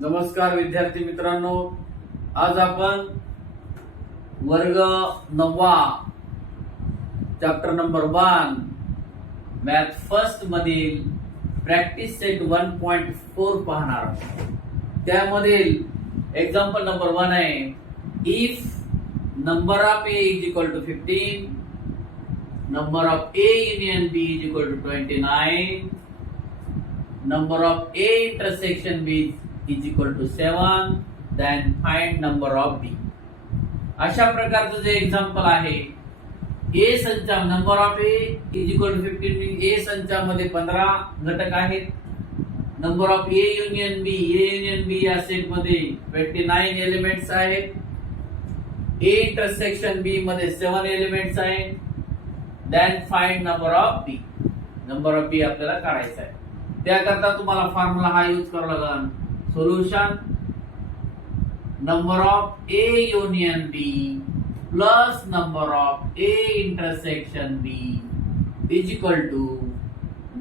नमस्कार विद्यार्थी मित्रांनो, आज आपण वर्ग 9 चॅप्टर नंबर 1 मॅथ फर्स्ट मधील प्रॅक्टिस सेट 1.4 पाहणार आहोत. त्यामधील एक्झाम्पल नंबर 1 आहे, if number of A is equal to 15, number of A union B is equal to 29, number of A intersection B is equal to 7, then find number of b. अशा प्रकारचं जे example आहे, A संचा number of A is equal to 15, A संचामध्ये 15 घटक आहेत. Number of A union B या set मध्ये 29 एलिमेंट्स आहेत. ए इंटरसेक्शन बी मध्ये 7 एलिमेंट्स आहेत. Then find number of B. Number of B आपल्याला काढायचा आहे. त्याकरता तुम्हाला फॉर्म्युला हा यूज करावा लागेल. Solution, number of A union B plus number of A intersection B is equal to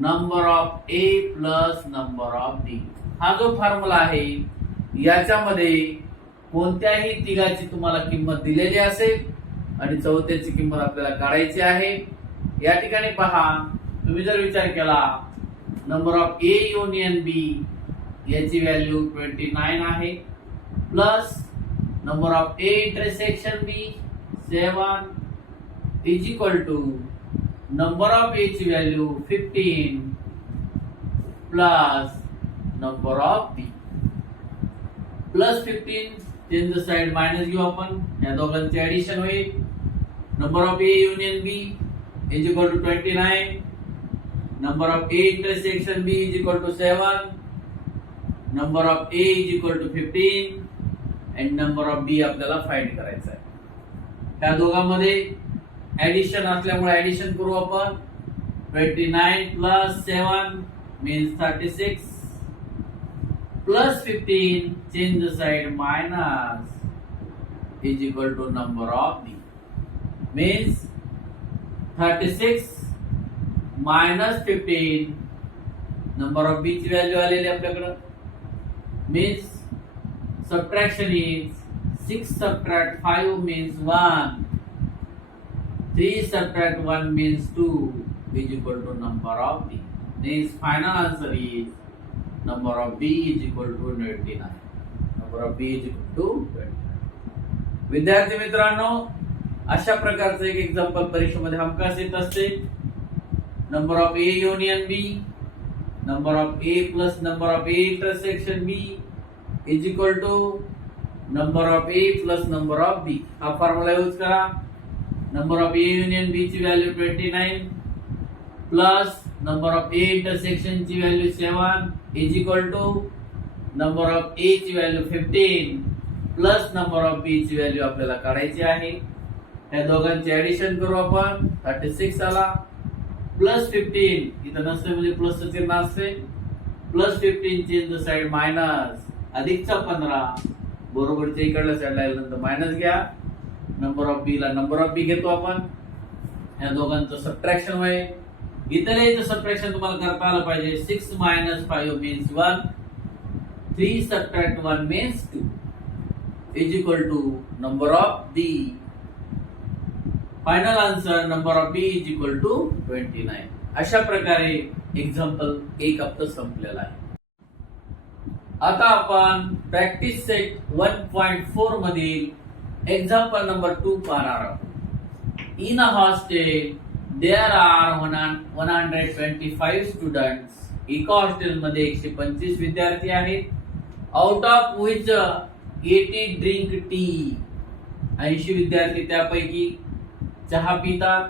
number of A plus number of B. हा जो फॉर्म्युला आहे, याच्यामध्ये कोणत्याही तिघाची तुम्हाला किंमत दिलेली असेल आणि चौथ्याची किंमत आपल्याला काढायची आहे. या ठिकाणी पहा, तुम्ही जर विचार केला, number of A union B याची व्हॅल्यू 29 आहे, plus number of A intersection B 7 is equal to number of A ची value 15 plus number of B. Plus 15 change the side minus घेऊ आपण, या दोघांचे ऍडिशन होईल. Number of A union B is equal to 29, number of A intersection B is equal to 7, number of A is equal to 15 and number of B आपल्याला फाइंड करायचा आहे. त्या दोघांमध्ये ऍडिशन असल्यामुळे ऍडिशन करू आपण. 29 plus 7 means 36 plus 15 change the side minus is equal to number of B. Means 36 minus 15 number of B ची value आलेली आपल्याकडे. Means subtraction is 6 subtract 5 means 1, 3 subtract 1 means 2 is equal to number of b. Means final answer is number of b is equal to 29. Number of b is equal to 29. विद्यार्थी मित्रांनो, अशा प्रकारचं एक एक्झाम्पल परीक्षेमध्ये हमखास येत असते. Number of A union B, number of A plus number of A intersection B is equal to number of A plus number of B. हा फॉर्म्युला यूज करा. Number of A union B ची value 29 plus number of A intersection ची value 7 is equal to number of A ची value 15 plus number of B ची value आपल्याला काढायची आहे. त्या दोघांचे ऍडिशन करू आपण. 36 आला, प्लस 15 इथं नसते म्हणजे प्लसचं चिन्ह असते. Plus 15 change the side minus, अधिकचा 15 बरोबरच्या इकडल्या साइडला नंतर मायनस घ्या. नंबर ऑफ बी ला नंबर ऑफ बी घेतो आपण. या दोघांचं सबट्रॅक्शन होईल. इथं सबट्रॅक्शन तुम्हाला करता आलं पाहिजे. 6 minus 5 means 1, 3 subtract 1 means 2 is equal to number of B. Final answer number of B is equal to 29. अशा प्रकारे एक्झाम्पल 1 आपलं संपलेला आहे. आता आपण प्रॅक्टिस सेट 1.4 मधील एक्झाम्पल नंबर 2 पाहणार आहोत. In a hostel there are 125 स्टुडंट्स. एका हॉस्टेलमध्ये 125 विद्यार्थी आहेत. Out of which 80 drink tea. 80 विद्यार्थी त्यापैकी चहा पितात.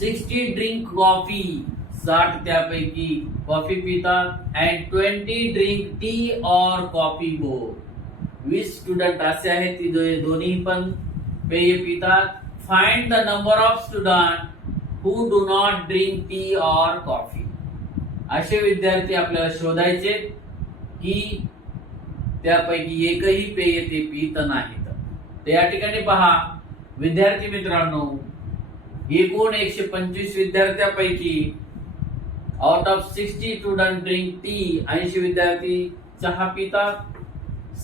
60 ड्रिंक कॉफी. 60 त्यापैकी कॉफी पितात. अँड 20 ड्रिंक टी और कॉफी बोथ. 20 स्टुडंट असे आहेत की दोन्ही पण पेय पितात. Find the number of student who do not drink tea और कॉफी. असे विद्यार्थी आपल्याला शोधायचे की त्यापैकी एकही पेय ते पित नाहीत. तर या ठिकाणी पहा विद्यार्थी मित्रांनो, एकूण 125 विद्यार्थ्यांपैकी out of 60 student drink tea, 80 विद्यार्थी चहा पितात,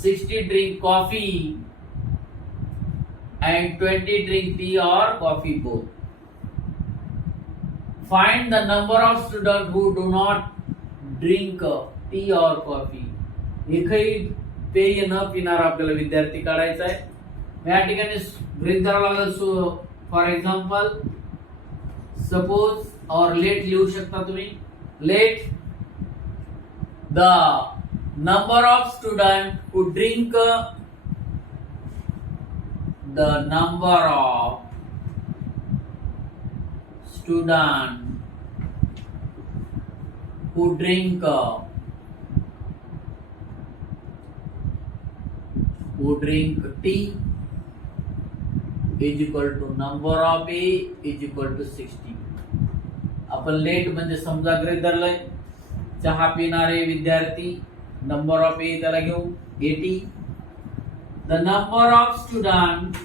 60 drink coffee, and 20 drink tea or coffee both. Find the number of students who do not drink tea or coffee. एकही पेय न पिणारा आपल्याला विद्यार्थी काढायचा आहे. या ठिकाणी गृहीत धरावं लागेल. फॉर एक्झाम्पल, सपोज और लेट लिहू शकता तुम्ही. Let the number of student who drink the number of students who drink tea is equal to number of A is equal to 60. आपण लेट म्हणजे समजा गृहीत धरलंय चहा पिणारे विद्यार्थी, नंबर ऑफ ए त्याला घेऊ 80. The number of students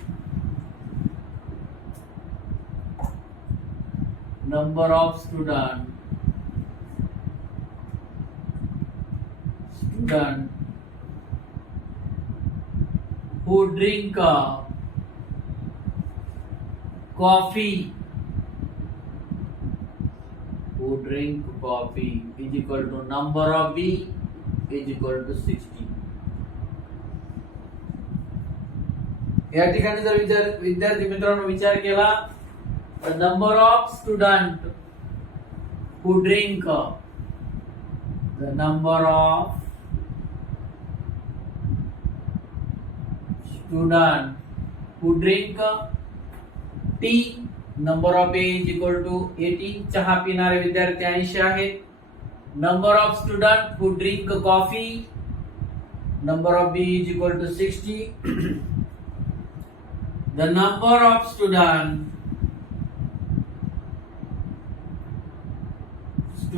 who drink coffee is equal to number of B is equal to 60. या ठिकाणी जर विद्यार्थी मित्रांनो विचार केला तर number of student who drink the number of student who drink tea, number of A is equal to 80. चहा पिणारे विद्यार्थी 80 आहेत. Number of student who drink coffee, number of B is equal to 60. The number of students who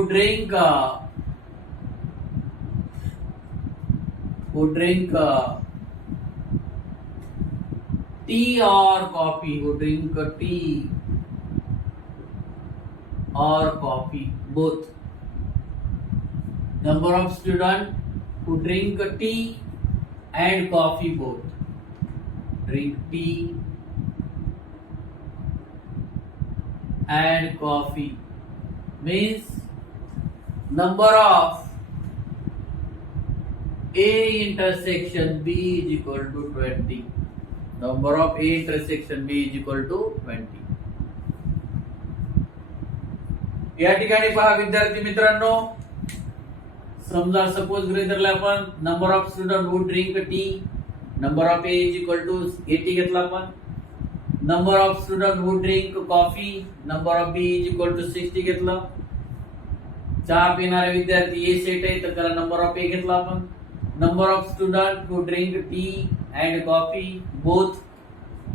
drink tea or coffee, both. Number of students who drink tea and coffee both. Drink tea and coffee means number of A intersection B is equal to 20. Number of A intersection B is equal to 20. या ठिकाणी पहा विद्यार्थी मित्रांनो, समजा सपोज गृहीत धरला आपण number of student who drink tea, number of A is equal to 80 घेतला आपण. Number of student who drink coffee, number of B is equal to 60 घेतलं. चहा पिणारे विद्यार्थी ए सेट आहे तर त्याला नंबर ऑफ ए घेतला आपण. Number of student who drink tea and coffee both,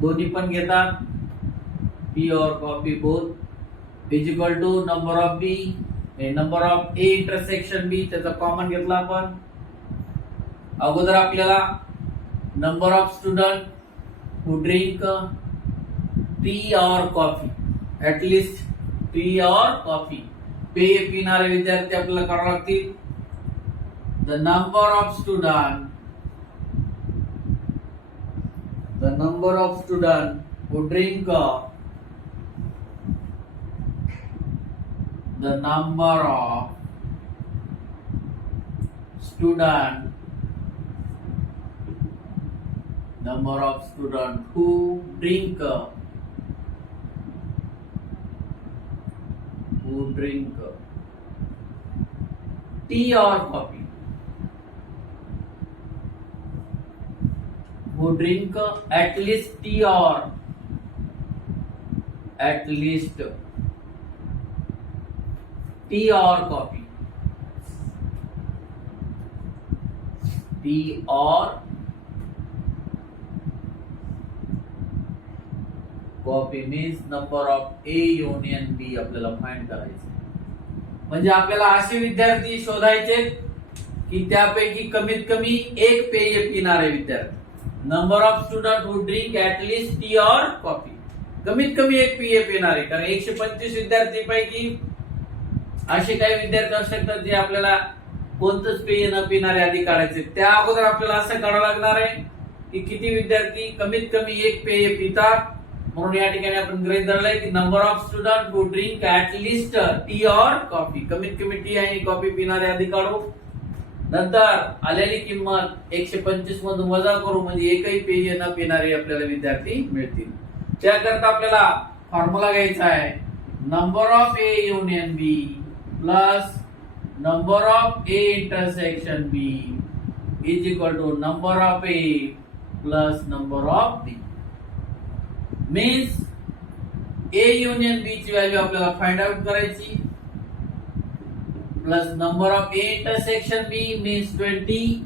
दोन्ही पण घेतात, टी और coffee both is equal to number of B, number of A intersection B त्याचा कॉमन घेतला आपण. अगोदर आपल्याला number of student who drink tea और कॉफी, ऍटलिस्ट टी और कॉफी, पेय पिणारे विद्यार्थी आपल्याला करावे लागतील. The number of student who drink the number of student who drink tea or coffee, who drink at least tea or coffee, tea or coffee means number of A union B आपल्याला find करायचं. म्हणजे आपल्याला असे विद्यार्थी शोधायचे की त्यापैकी कमीत कमी एक पेय पिणारे विद्यार्थी. Number of student who drink at least tea और कॉफी, कमीत कमी एक पेय पिणारे. कारण 125 विद्यार्थी पैकी असे काही विद्यार्थी असू शकतात जे आपल्याला कोणतंच पेय न पिणारे आधी काढायचे. त्या अगोदर आपल्याला असं काढावं लागणार आहे की किती विद्यार्थी कमीत कमी एक पेय पितात. म्हणून या ठिकाणी आपण गृहीत धरलंय की number of student who drink at least T or coffee. कमीत कमी टी आणि कॉफी पिणारे आधी काढू. नंतर आलेली किंमत 125 मधून वजा करू म्हणजे एकही पेय न पिणारे आपल्याला विद्यार्थी मिळतील. त्याकरता आपल्याला फॉर्म्युला घ्यायचा आहे number of A union B plus number of A intersection B is equal to number of A plus number of B. Means A union B ची व्हॅल्यू आपल्याला फाइंड आउट करायची plus number of A intersection B means 20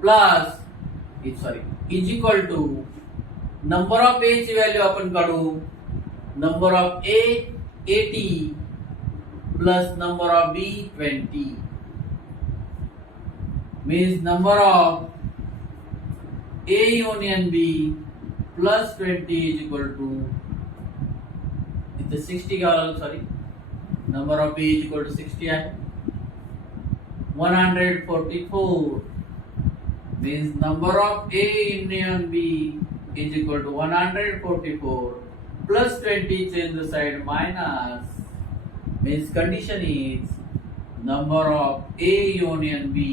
plus is equal to number of A ची value आपण काढू number of A 80 plus number of B 20 means number of A union B plus 20 is equal to इथे 60 घ्यावं number of A is equal to 60 आहे 144 means number of A union B is equal to 144 plus 20 change the side minus means condition is number of A union B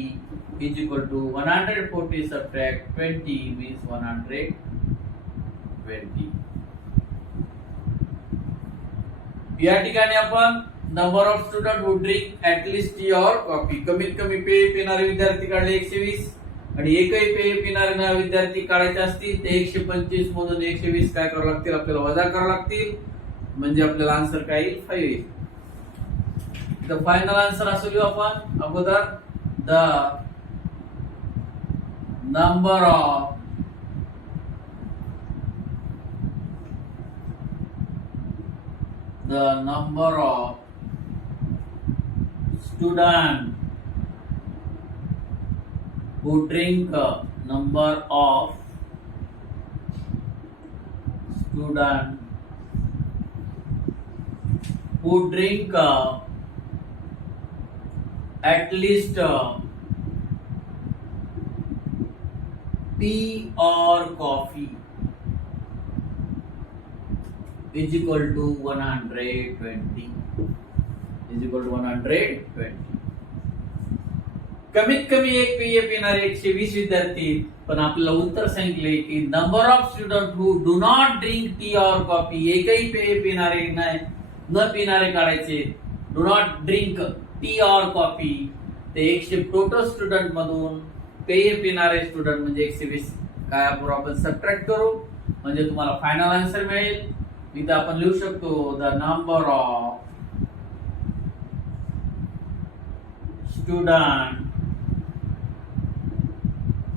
is equal to 140 subtract 20 means 120. या ठिकाणी आपण number of student who drink at least T और कॉफी कमीत कमी पेय पिणारे विद्यार्थी काढले 120 आणि एकही पेय पिणारे विद्यार्थी काढायचे असतील ते 125 मधून 120 काय करावं लागतील आपल्याला वजा करावं लागतील म्हणजे आपल्याला आन्सर काय येईल 5 येईल. तर फायनल आन्सर असं लिहू आपण अगोदर the number of student who drink number of student who drink at least tea or coffee is equal to 120 is equal to 120. कमीत कमी एक पेय पिणारे 120 विद्यार्थी पण आपल्याला उत्तर सांगितले की number of student who do not drink tea और कॉफी एकही पेय पिणारे नाही न पिणारे काढायचे डू नॉट ड्रिंक टी और कॉफी ते 100 टोटल स्टुडंट मधून पेय पिणारे स्टुडंट म्हणजे 120 काय आपण सबट्रॅक्ट करू म्हणजे तुम्हाला फायनल आन्सर मिळेल. इथे आपण लिहू शकतो the number of student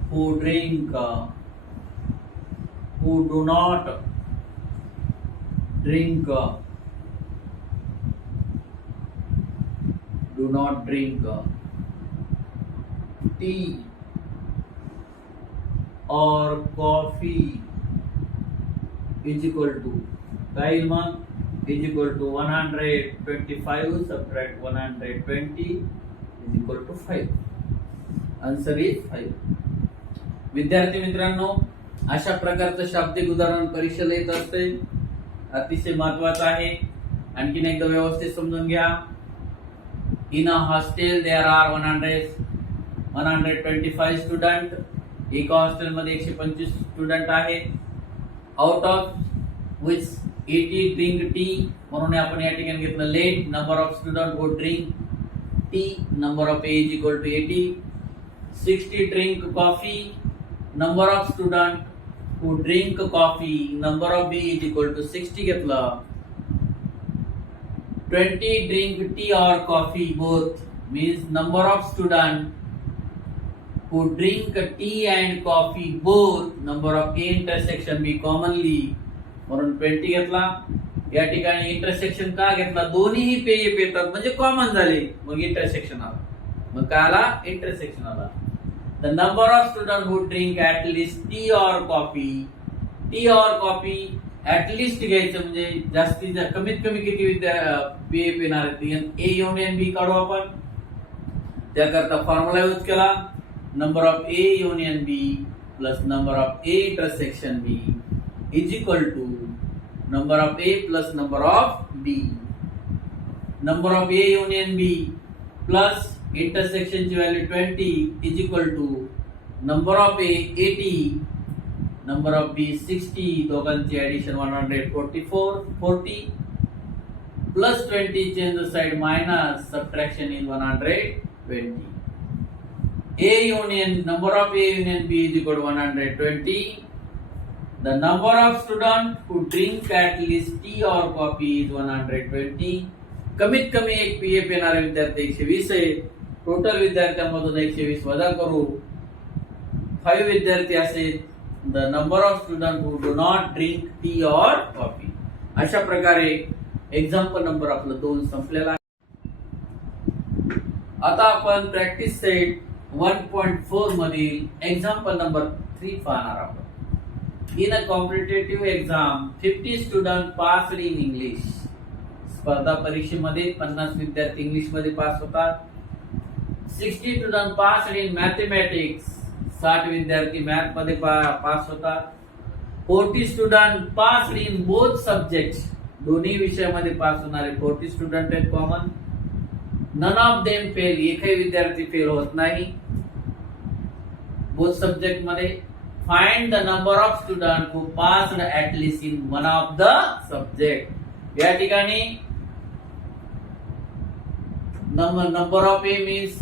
who drink who do not drink tea or coffee is equal to is equal to 125 subtract 120 is equal to 5. Answer is 5. विद्यार्थी मित्रांनो अशा प्रकारचं शाब्दिक उदाहरण परीक्षेला येत असते अतिशय महत्वाचं आहे. आणखीन एकदा व्यवस्थित समजून घ्या. In a hostel there are 125 student. एका हॉस्टेल मध्ये 125 स्टुडंट आहेत. Out of which 80 drink tea म्हणून आपण या ठिकाणी घेतलं let number of student who drink tea number of A is equal to 80. 60 drink coffee number of student who drink coffee number of B is equal to 60 घेतलं. 20 drink tea or coffee both means number of student who drink tea and coffee both number of A intersection B commonly म्हणून 20 घेतला. या ठिकाणी इंटरसेक्शन का घेतला दोन्ही पेय पितात म्हणजे कॉमन झाले मग इंटरसेक्शन आला. मग काय आला इंटरसेक्शन आला. The number of students who drink at least tea or coffee at least घ्यायचं म्हणजे जास्तीत कमीत कमी किती पीएफ येणार आहेत ए युनियन बी काढू आपण. त्याकरता फॉर्म्युला यूज केला, number of A union B plus number of A intersection B is equal to number of A plus number of B. Number of A union B plus intersection ची value 20 is equal to number of A 80, number of B 60, दोघांची addition 144, 40 plus 20 change the side minus subtraction is 120. A union number of A union B is equal to 120. The number of students who drink at least tea or coffee is 120. कमीत कमी एक पीएफ येणारे विद्यार्थी 120 आहे. टोटल विद्यार्थ्यांमधून 120 वजा करू 5 विद्यार्थी असेल. The number of student who do not drink tea और कॉफी. अशा प्रकारे एक्झाम्पल नंबर आपलं 2 संपलेला आहे. आता आपण प्रॅक्टिस सेट 1.4 मधील एक्झाम्पल नंबर 3 पाहणार आहोत. In a competitive exam 50 student passed in English. स्पर्धा परीक्षेमध्ये 50 विद्यार्थी इंग्लिश मध्ये पास होतात. 60 स्टुडंट पास्ड इन मॅथमॅटिक्स. 60 विद्यार्थी मॅथ मध्ये पास होतात. 40 student passed in both subjects. दोन्ही विषयामध्ये पास होणारे 40 स्टुडंट आहेत common. None of them fail. एकही विद्यार्थी फेल होत नाही बोथ सब्जेक्ट मध्ये. Find the number of student who passed at least in one of the subject. या ठिकाणी number of A means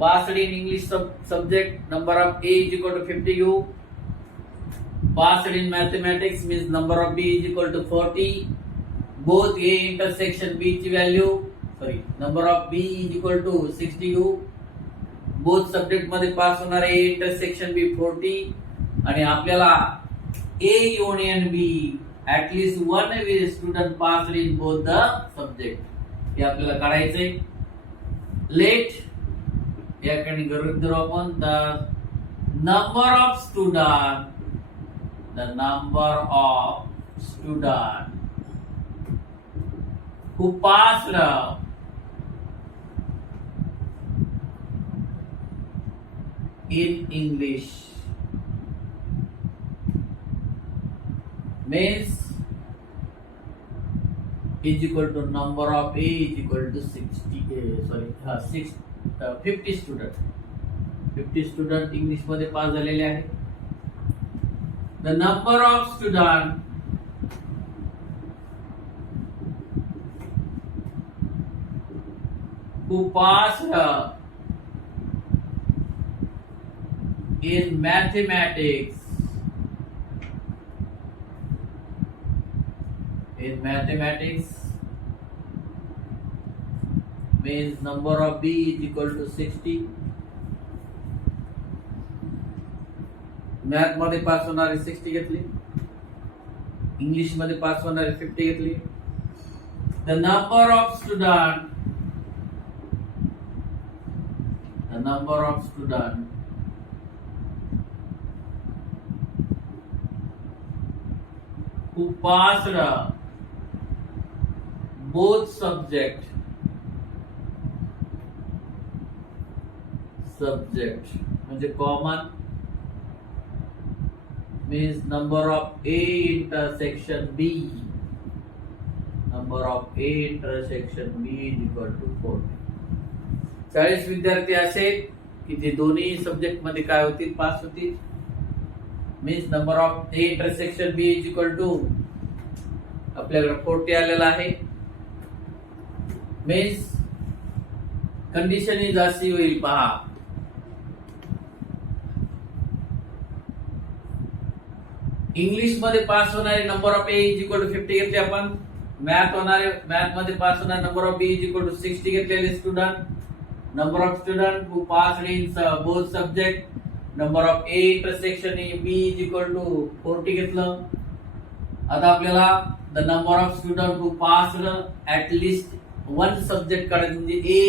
passed in English subject. Number of A is equal to 50 घेऊ. Passed in mathematics means number of B is equal to 40. Both A intersection B ची value number of B is equal to 60 घेऊ. Both subject मध्ये pass होणारे ए intersection B 40 आणि आपल्याला A union B atleast one student passed in both the subject हे आपल्याला काढायचंय. Let या ठिकाणी गृहीत धरू आपण the number of student who passed in English means is equal to number of A is equal to 50 student. 50 student इंग्लिश मध्ये पास झालेले आहेत. The number of student who passed in mathematics means number of B is equal to 60. मॅथ मध्ये pass होणारे 60 घेतली. इंग्लिश मध्ये pass होणारे 50 घेतली. The number of student who passed both subject म्हणजे common means number of A intersection B is equal to 40. 40 विद्यार्थी असेल की जे दोन्ही सब्जेक्ट मध्ये काय होतील पास होतील. Means number of A intersection B is equal to आपल्याकडे 40 आलेला आहे. मीन्स कंडिशन इज अशी होईल पहा. इंग्लिश मध्ये पास होणारे number of A is equal to 50 घेतले आपण. मॅथ मध्ये पास होणारे number of B is equal to 60 घेतलेले student. Number of students who passed in both subject. Number of A intersection B is equal to 40 घेतलं. आता आपल्याला the number of students who passed at least one subject काढायचं म्हणजे A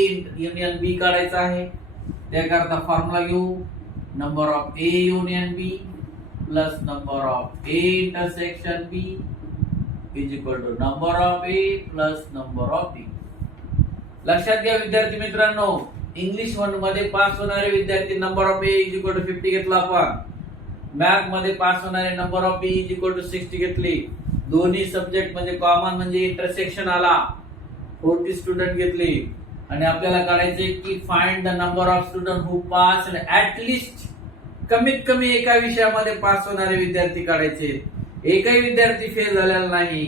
union B काढायचं आहे. त्याकरता फॉर्म्युला घेऊ. Number of A union B plus number of A intersection B is equal to number of A plus number of B. लक्षात घ्या विद्यार्थी मित्रांनो, इंग्लिश 1 मध्ये पास होणारे विद्यार्थी number of A is equal to 50 घेतला आपण. मॅथ मध्ये पास होणारे number of B is equal to 60 घेतली. दोन्ही सब्जेक्ट म्हणजे कॉमन म्हणजे इंटरसेक्शन आला 40 स्टुडंट घेतली. आणि आपल्याला करायचे की find the number of student who pass and at least कमीत कमी एका विषयामध्ये पास होणारे विद्यार्थी काढायचे. एकही विद्यार्थी फेल झालेला नाही.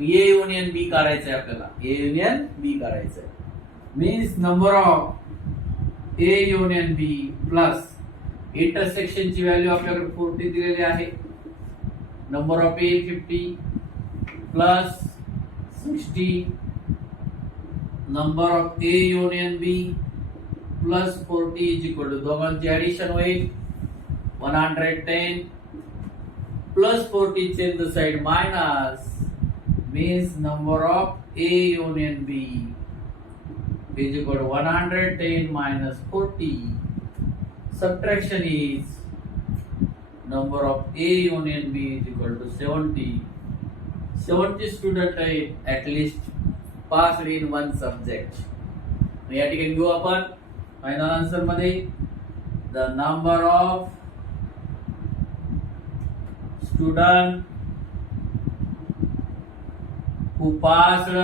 ए युनियन बी काढायचंय आपल्याला. ए युनियन बी करायचंय. Means number of A union B plus intersection ची व्हॅल्यू आपल्याकडे 40 दिलेली आहे. Number of A 50 plus 60 number of A union B plus 40 is equal to दोघांची ऍडिशन होईल 110 plus 40 change the side minus means number of A union B is equal to 110 minus 40. Subtraction is number of A union B is equal to 70. 70 student at least passed in one subject. या ठिकाणी घेऊ आपण final answer मध्ये the number of student who passed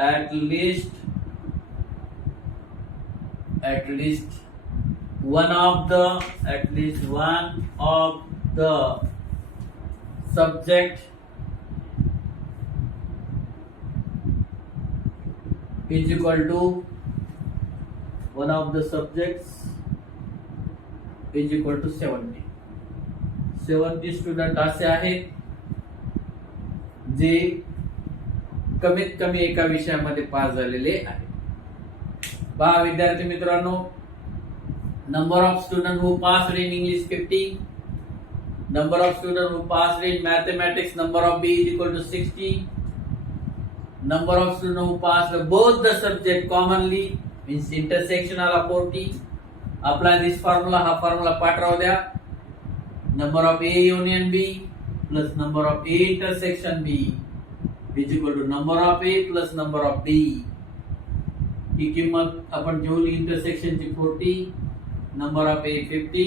at least one of the subject is equal to one of the subjects is equal to 70. 70 स्टुडंट असे आहेत जे कमीत कमी एका विषयामध्ये पास झालेले आहेत. पहा विद्यार्थी मित्रांनो, number of student who pass in English 50, number of student who pass in mathematics number of B is equal to 60, number of student who pass both the subject commonly means intersection आला 40. Apply this formula, हा formula पाठ राहू द्या. Number of A union B plus number of A intersection B is equal to number of A plus number of B. ही किंमत आपण ठेवली इंटरसेक्शन ची 40, number of A 50,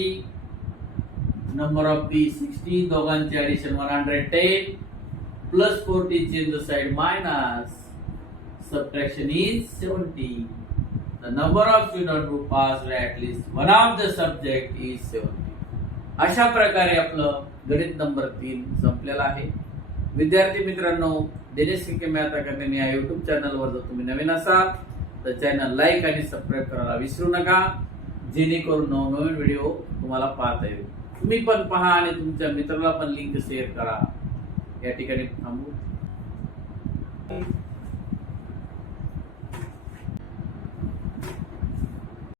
number of B 60, दोघांची ऍडिशन 110 plus 40 change the side minus subtraction is 70. The number of students who passed at least one of the subject is 70. अशा प्रकारे आपलं गणित नंबर 3 संपलेला आहे. विद्यार्थी मित्रांनो, दिनेश के मॅथ अकॅडमी या युट्यूब चॅनलवर जर तुम्ही नवीन असाल तर चॅनल लाईक आणि सबस्क्राईब करायला विसरू नका, जेणेकरून नवनवीन व्हिडिओ तुम्हाला पाहता येईल. तुम्ही पण पहा आणि तुमच्या मित्राला पण लिंक शेअर करा. या ठिकाणी थांबू.